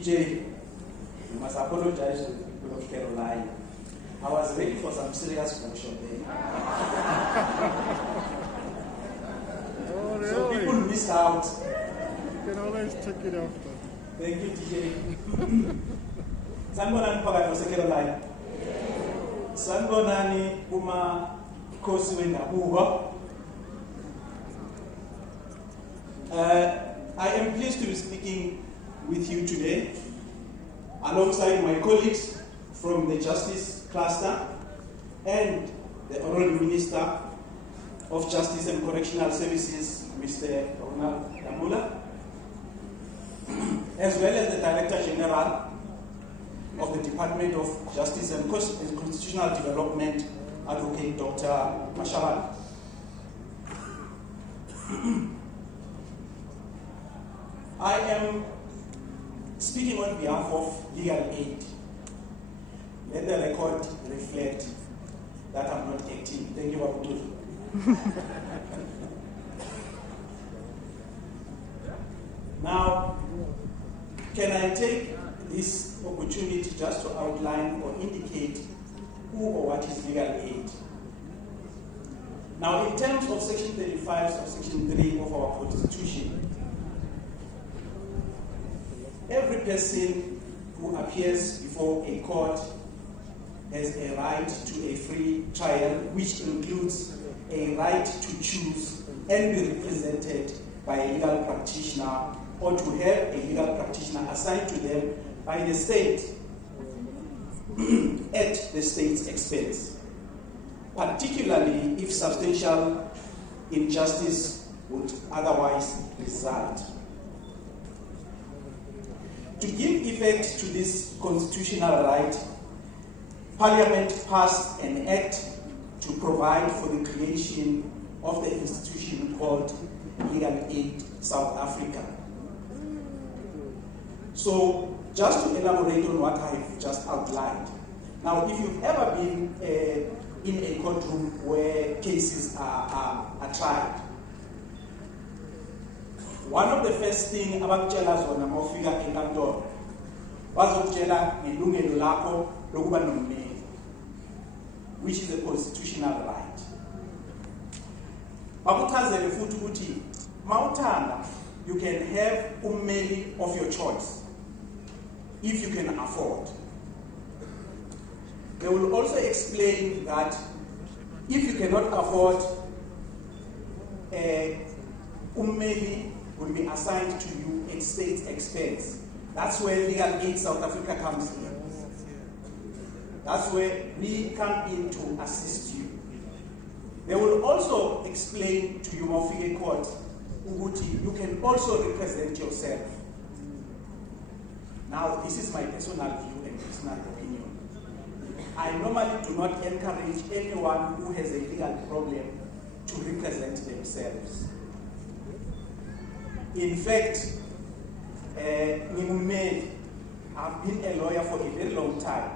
DJ, you must apologize to the people of Carolina. I was ready for some serious function there. Oh, really? So people miss out. You can always check it after. Thank you, DJ. Sanibonani phakathi wase Carolina. Sanibonani kuma khosi wendabuko. I am pleased to be speaking with you today alongside my colleagues from the Justice Cluster and the Honorable Minister of Justice and Correctional Services, Mr. Ronald Damula, as well as the Director General of the Department of Justice and Constitutional Development, Advocate Dr. Mphile. I am speaking on behalf of legal aid. Let the record reflect that I'm not acting. Thank you, Babutu. Now, can I take this opportunity just to outline or indicate who or what is legal aid? Now, in terms of Section 35 of Section 3 of our Constitution, every person who appears before a court has a right to a free trial, which includes a right to choose and be represented by a legal practitioner or to have a legal practitioner assigned to them by the state at the state's expense, particularly if substantial injustice would otherwise result. To give effect to this constitutional right, Parliament passed an act to provide for the creation of the institution called Legal Aid South Africa. So, just to elaborate on what I've just outlined. Now, if you've ever been in a courtroom where cases are tried, one of the first things abakutshela zona mawufika enkantolo bazokutshela ngelungelo lakho lokuba nommeli, which is a constitutional right. Bakuchazele futhi ukuthi mawuthanda you can have ummeli of your choice if you can afford. They will also explain that if you cannot afford, ummeli will be assigned to you at state's expense. That's where Legal Aid South Africa comes in. That's where we come in to assist you. They will also explain to you, Mphile Court, Uguti, you can also represent yourself. Now, this is my personal view and personal opinion. I normally do not encourage anyone who has a legal problem to represent themselves. In fact, I've been a lawyer for a very long time.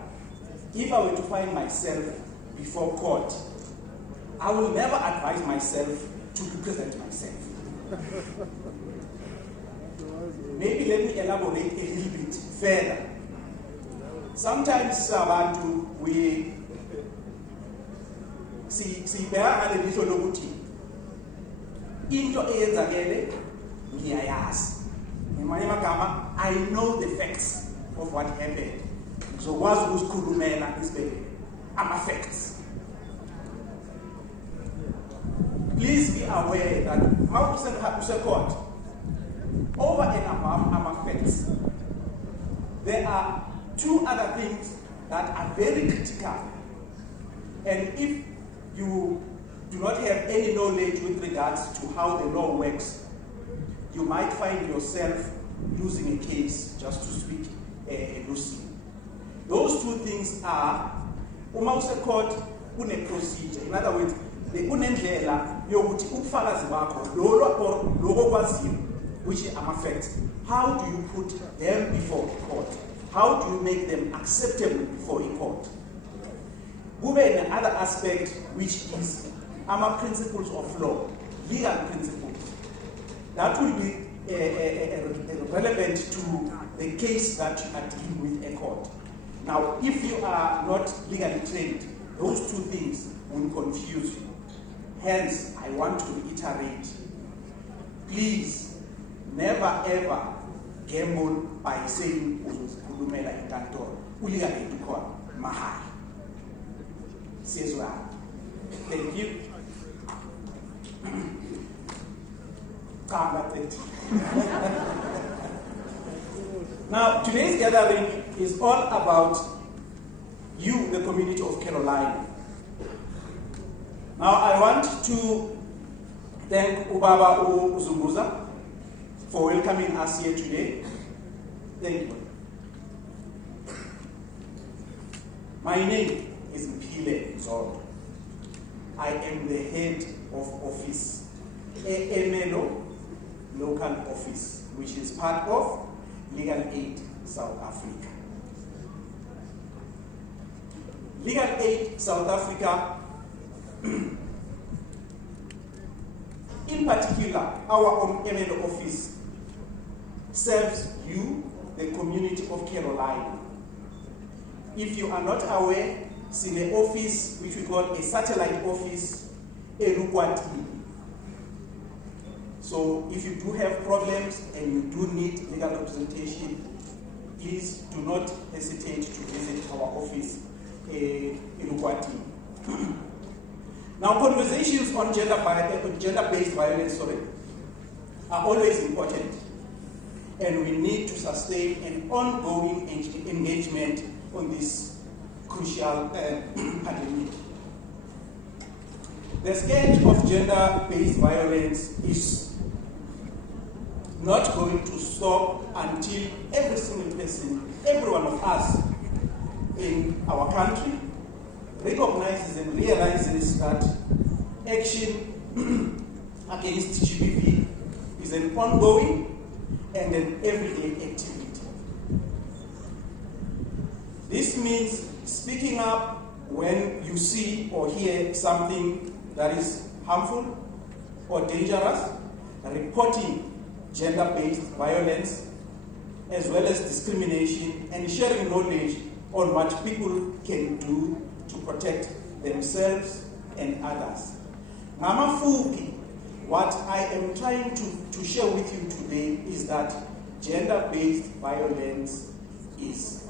If I were to find myself before court, I will never advise myself to represent myself. Maybe let me elaborate a little bit further. Sometimes abantu we sibheka ngale lihlo lokuthi into eyenzakele ngiyayazi. Ngamanye amagama, I know the facts of what happened. Ngizokwazi ukuzikhulumela isibhekele ama-facts. Please be aware that mawuse court, over and above ama-facts, there are two other things that are very critical. And if you do not have any knowledge with regards to how the law works, you might find yourself losing a case, just to speak loosely. Those two things are, umawuse court une procedure. In other words, kunendlela yokuthi ubufakazi bakho lokho kwaziyo, which are facts. How do you put them before a court? How do you make them acceptable before a court? Kube another aspect, which is principles of law, legal principles. That will be relevant to the case that you are dealing with a court. Now, if you are not legally trained, those two things will confuse you. Hence, I want to reiterate, please never ever gamble by saying uzozikhulumela enkantolo. Ulegally to court, mahal. Says well. Thank you. Now, today's gathering is all about you, the community of Carolina. Now, I want to thank Ubaba Uzunguza for welcoming us here today. Thank you. My name is Mphile Ndzondo. I am the head of office, Ermelo local office, which is part of Legal Aid South Africa. Legal Aid South Africa, in particular, our Ermelo office serves you, the community of Carolina. If you are not aware, it's in an office which we call a satellite office, Elukwati. So if you do have problems and you do need legal representation, please do not hesitate to visit our office, Elukwati. Now, conversations on gender-based violence are always important, and we need to sustain an ongoing engagement on this crucial pandemic. The scourge of gender-based violence is not going to stop until every single person, every one of us in our country recognizes and realizes that action against GBV is an ongoing and an everyday activity. This means speaking up when you see or hear something that is harmful or dangerous, reporting gender-based violence, as well as discrimination, and sharing knowledge on what people can do to protect themselves and others. Ngamafupi, what I am trying to share with you today is that gender-based violence is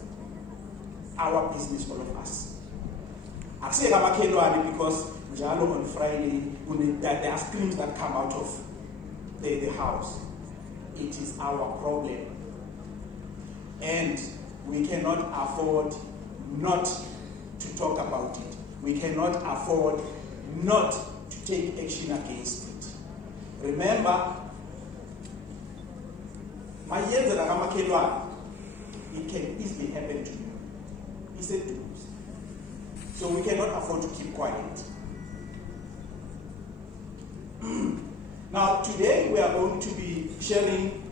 our business, all of us. I say because on Friday, there are screams that come out of the house. It is our problem. And we cannot afford not to talk about it. We cannot afford not to take action against it. Remember, it can easily happen to you. He said to us. So we cannot afford to keep quiet. Now, today we are going to be sharing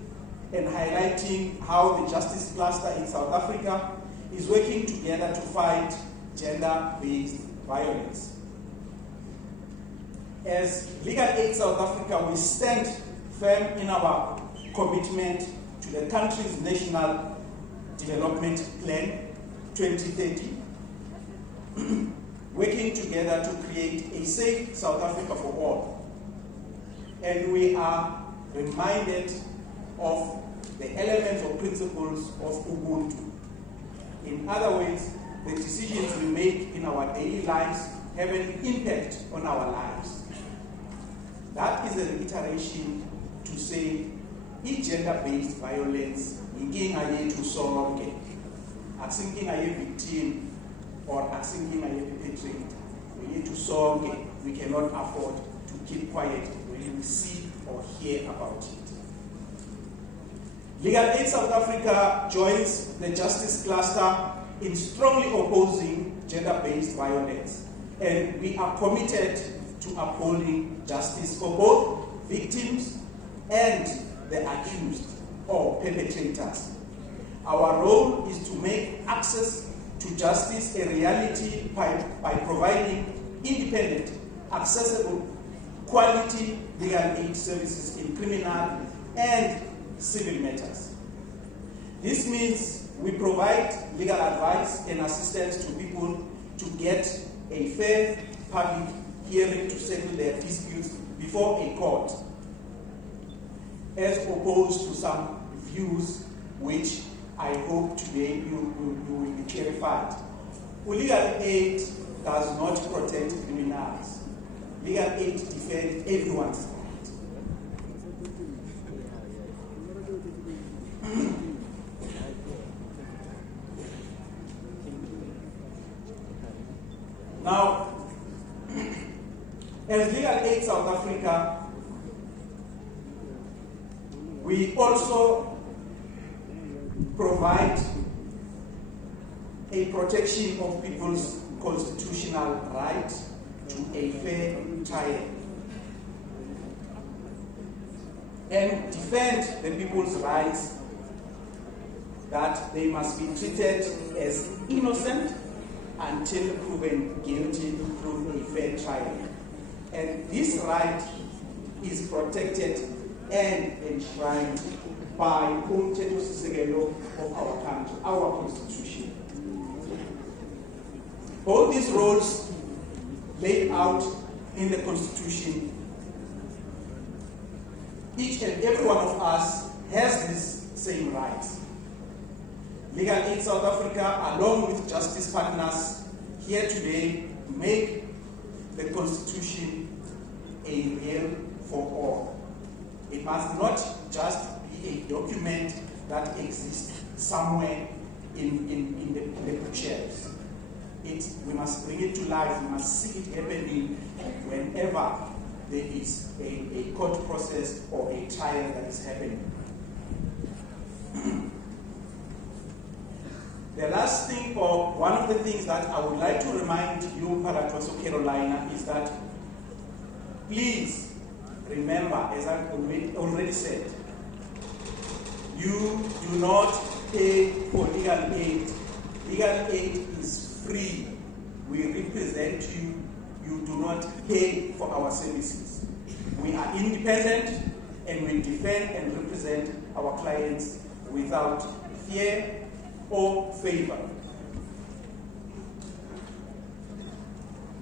and highlighting how the Justice Cluster in South Africa is working together to fight gender-based violence. As Legal Aid South Africa, we stand firm in our commitment to the country's National Development Plan 2030, working together to create a safe South Africa for all. And we are reminded of the elements or principles of Ubuntu. In other words, the decisions we make in our daily lives have an impact on our lives. That is a reiteration to say, gender-based violence, inkinga yethu sonke, akusinkinga ye-victim or akusinkinga ye-perpetrator, yethu sonke. We cannot afford to keep quiet when we see or hear about it. Legal Aid South Africa joins the Justice Cluster in strongly opposing gender-based violence, and we are committed to upholding justice for both victims and the accused or perpetrators. Our role is to make access to justice a reality by providing independent, accessible, quality legal aid services in criminal and civil matters. This means we provide legal advice and assistance to people to get a fair public hearing to settle their disputes before a court, as opposed to some views which I hope today you will be clarified. Legal aid does not protect criminals. Legal aid defends everyone's right. Now, as Legal Aid South Africa, we also provide a protection of people's constitutional right to a fair trial and defend the people's rights that they must be treated as innocent until proven guilty through a fair trial. And this right is protected and enshrined by Umthetho-Sisekelo of our country, our constitution. Both these roles laid out in the constitution, each and every one of us has these same rights. Legal Aid South Africa, along with justice partners here today, make the Constitution a real for all. It must not just be a document that exists somewhere in the bookshelves. We must bring it to life. We must see it happening whenever there is a court process or a trial that is happening. The last thing, or one of the things that I would like to remind you, Paratwaso Carolina, is that please remember, as I've already said, you do not pay for legal aid. Legal aid is free. We represent you. You do not pay for our services. We are independent and we defend and represent our clients without fear or favor.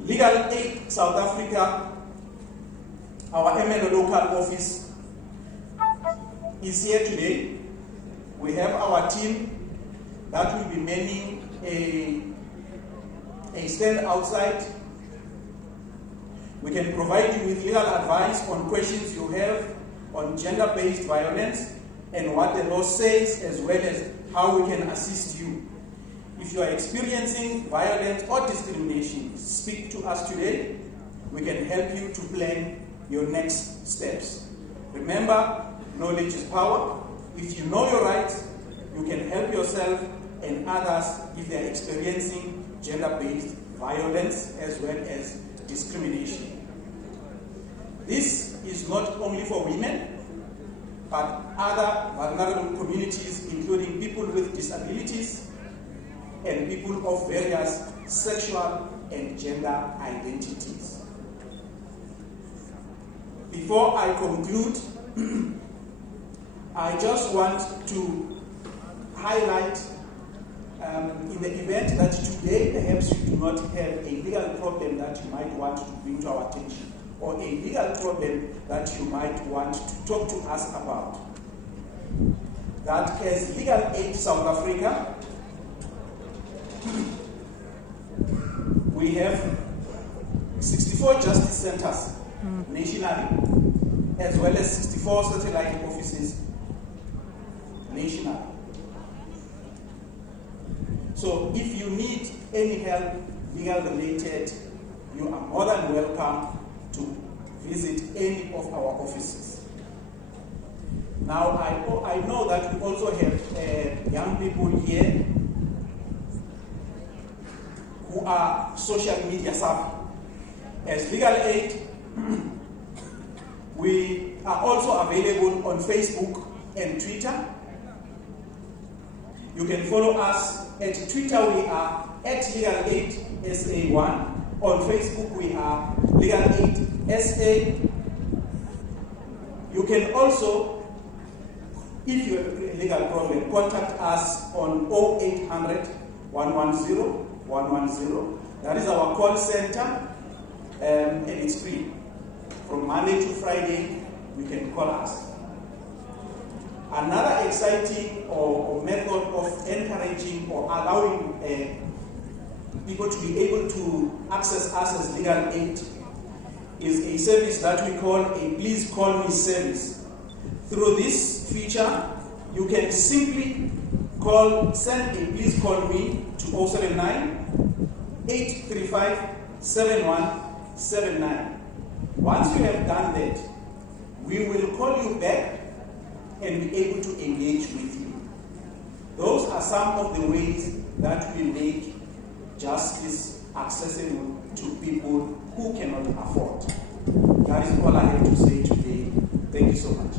Legal Aid South Africa, our Ermelo local office, is here today. We have our team that will be manning a stand outside. We can provide you with legal advice on questions you have on gender-based violence and what the law says, as well as how we can assist you. If you are experiencing violence or discrimination, speak to us today. We can help you to plan your next steps. Remember, knowledge is power. If you know your rights, you can help yourself and others if they are experiencing gender-based violence as well as discrimination. This is not only for women, but other vulnerable communities, including people with disabilities and people of various sexual and gender identities. Before I conclude, I just want to highlight in the event that today perhaps you do not have a legal problem that you might want to bring to our attention, or a legal problem that you might want to talk to us about. That as Legal Aid South Africa, we have 64 justice centers nationally, as well as 64 satellite offices nationally. So if you need any help legal related, you are more than welcome to visit any of our offices. Now, I know that we also have young people here who are social media savvy. As Legal Aid, we are also available on Facebook and Twitter. You can follow us at Twitter. We are at Legal Aid SA1. On Facebook, we are Legal Aid SA. You can also If you have a legal problem, contact us on 0800 110 110. That is our call center, and it's free. From Monday to Friday, you can call us. Another exciting or method of encouraging or allowing people to be able to access us as legal aid is a service that we call a Please Call Me service. Through this feature, you can simply send a Please Call Me to 079 835 7179. Once you have done that, we will call you back and be able to engage with you. Those are some of the ways that we make justice accessible to people who cannot afford. That is all I have to say today. Thank you so much.